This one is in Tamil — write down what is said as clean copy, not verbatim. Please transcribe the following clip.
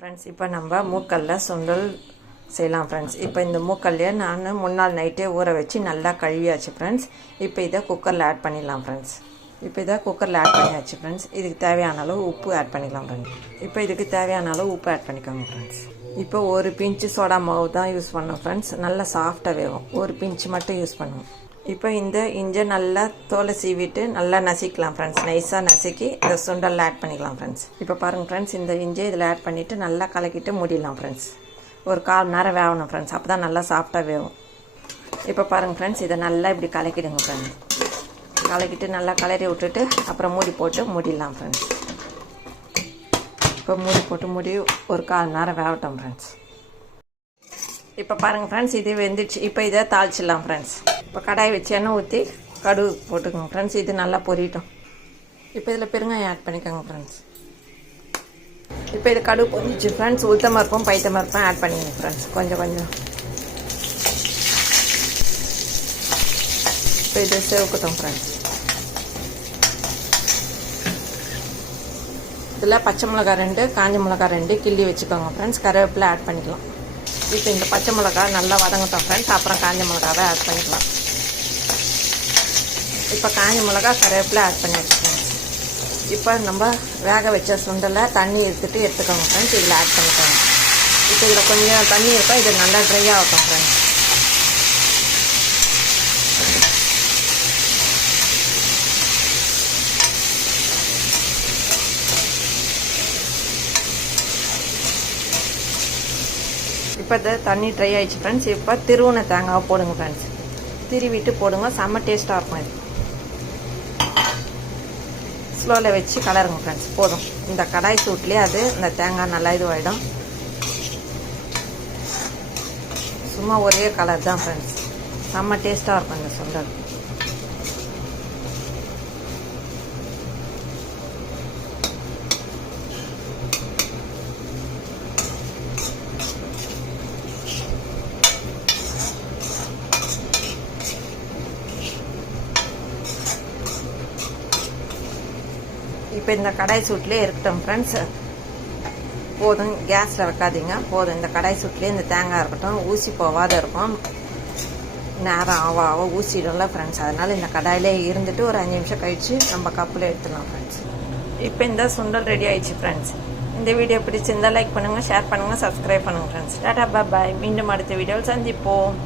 ஃப்ரெண்ட்ஸ், இப்போ நம்ம மூக்கல்ல சுண்டல் செய்யலாம் ஃப்ரெண்ட்ஸ். இப்போ இந்த மூக்கல்லையே நான் முன்னாள் நைட்டே ஊற வச்சு நல்லா கழுவியாச்சு ஃப்ரெண்ட்ஸ். இப்போ இதை குக்கரில் ஆட் பண்ணிடலாம் ஃப்ரெண்ட்ஸ். இப்போ இதை குக்கரில் ஆட் பண்ணியாச்சு ஃப்ரெண்ட்ஸ். இதுக்கு தேவையான அளவு உப்பு ஆட் பண்ணிக்கலாம் ஃப்ரெண்ட்ஸ். இப்போ இதுக்கு தேவையான அளவு உப்பு ஆட் பண்ணிக்கோங்க ஃப்ரெண்ட்ஸ். இப்போ ஒரு பிஞ்சு சோடா மாவு தான் யூஸ் பண்ணோம் ஃப்ரெண்ட்ஸ். நல்லா சாஃப்டாக வேகும். ஒரு பிஞ்சு மட்டும் யூஸ் பண்ணுவோம். இப்போ இந்த இஞ்சி நல்லா தோலை சீவிட்டு நல்லா நசிக்கலாம் ஃப்ரெண்ட்ஸ். நைஸாக நசுக்கி இந்த சுண்டலில் ஆட் பண்ணிக்கலாம் ஃப்ரெண்ட்ஸ். இப்போ பாருங்கள் ஃப்ரெண்ட்ஸ், இந்த இஞ்சி இதில் ஆட் பண்ணிவிட்டு நல்லா கலக்கிட்டு மூடிடலாம் ஃப்ரெண்ட்ஸ். ஒரு 1/4 மணி நேரம் வேகணும் ஃப்ரெண்ட்ஸ். அப்போ தான் நல்லா சாஃப்டாக வேகும். இப்போ பாருங்கள் ஃப்ரெண்ட்ஸ், இதை நல்லா இப்படி கலக்கிடுங்க ஃப்ரெண்ட்ஸ். கலக்கிட்டு நல்லா கலரி விட்டுட்டு அப்புறம் மூடி போட்டு மூடிடலாம் ஃப்ரெண்ட்ஸ். இப்போ மூடி போட்டு மூடி ஒரு 1/4 மணி நேரம் வேகட்டும் ஃப்ரெண்ட்ஸ். இப்போ பாருங்கள் ஃப்ரெண்ட்ஸ், இது வெந்துடுச்சு. இப்போ இதை தாளிச்சிடலாம் ஃப்ரெண்ட்ஸ். இப்போ கடாய் வச்சு எண்ணெய் ஊற்றி கடுகு போட்டுக்கோங்க ஃப்ரெண்ட்ஸ். இது நல்லா பொரியட்டும். இப்போ இதில் பெருங்காயம் ஆட் பண்ணிக்கோங்க ஃப்ரெண்ட்ஸ். இப்போ இது கடுகு பொரிச்சு ஃப்ரெண்ட்ஸ். உளுத்தம் பருப்பும் பைத்தம் பருப்பும் ஆட் பண்ணிக்கோங்க ஃப்ரெண்ட்ஸ். கொஞ்சம் கொஞ்சம் இப்போ இது சேவக்கட்டும் ஃப்ரெண்ட்ஸ். இதில் பச்சை மிளகா 2, காஞ்ச மிளகா 2 கிள்ளி வச்சுக்கோங்க ஃப்ரெண்ட்ஸ். கருவேப்பிலை ஆட் பண்ணிக்கலாம். இப்போ இந்த பச்சை மிளகா நல்லா வதங்கட்டும் ஃப்ரெண்ட்ஸ். அப்புறம் காஞ்ச மிளகாவை ஆட் பண்ணிக்கலாம். இப்போ காஞ்ச மிளகா கருவேப்பிலை ஆட் பண்ணி வச்சுக்கோங்க. இப்போ நம்ம வேக வச்ச சுண்டலை தண்ணி எடுத்துக்கோங்க ஃப்ரெண்ட்ஸ். இதில் ஆட் பண்ணிக்கோங்க. இப்போ இதில் கொஞ்சம் தண்ணி இருக்கும். இது நல்லா ட்ரை ஆகட்டும் ஃப்ரெண்ட்ஸ். இப்போ இந்த தண்ணி ட்ரை ஆகிடுச்சு ஃப்ரெண்ட்ஸ். இப்போ திருவுண தேங்காவை போடுங்க ஃப்ரெண்ட்ஸ். திருவிட்டு போடுங்க. செம்ம டேஸ்ட்டாக இருக்கும். இது ஸ்லோவில் வச்சு கலருங்க ஃப்ரெண்ட்ஸ். போதும். இந்த கடாய் சூட்லேயே அது இந்த தேங்காய் நல்லா இதுவாகிடும். சும்மா ஒரே கலர் தான் ஃப்ரெண்ட்ஸ். செம்ம டேஸ்ட்டாக இருக்கும் இந்த சுண்டல். இப்போ இந்த கடாய் சூட்லேயே இருக்கட்டும் ஃப்ரெண்ட்ஸ். போதும், கேஸில் வைக்காதீங்க. போதும், இந்த கடாய் சூட்லேயே இந்த தேங்காய் இருக்கட்டும். ஊசி போவாத இருக்கும். நேரம் ஆவ ஊசிடும்ல ஃப்ரெண்ட்ஸ். அதனால் இந்த கடாயிலே இருந்துட்டு ஒரு 5 நிமிஷம் கழித்து நம்ம கப்பில் எடுத்துடலாம் ஃப்ரெண்ட்ஸ். இப்போ இந்த சுண்டல் ரெடி ஆயிடுச்சு ஃப்ரெண்ட்ஸ். இந்த வீடியோ பிடிச்சிருந்தால் லைக் பண்ணுங்கள், ஷேர் பண்ணுங்கள், சப்ஸ்கிரைப் பண்ணுங்கள் ஃப்ரெண்ட்ஸ். டாடா பாய். மீண்டும் அடுத்த வீடியோவில் சந்திப்போம்.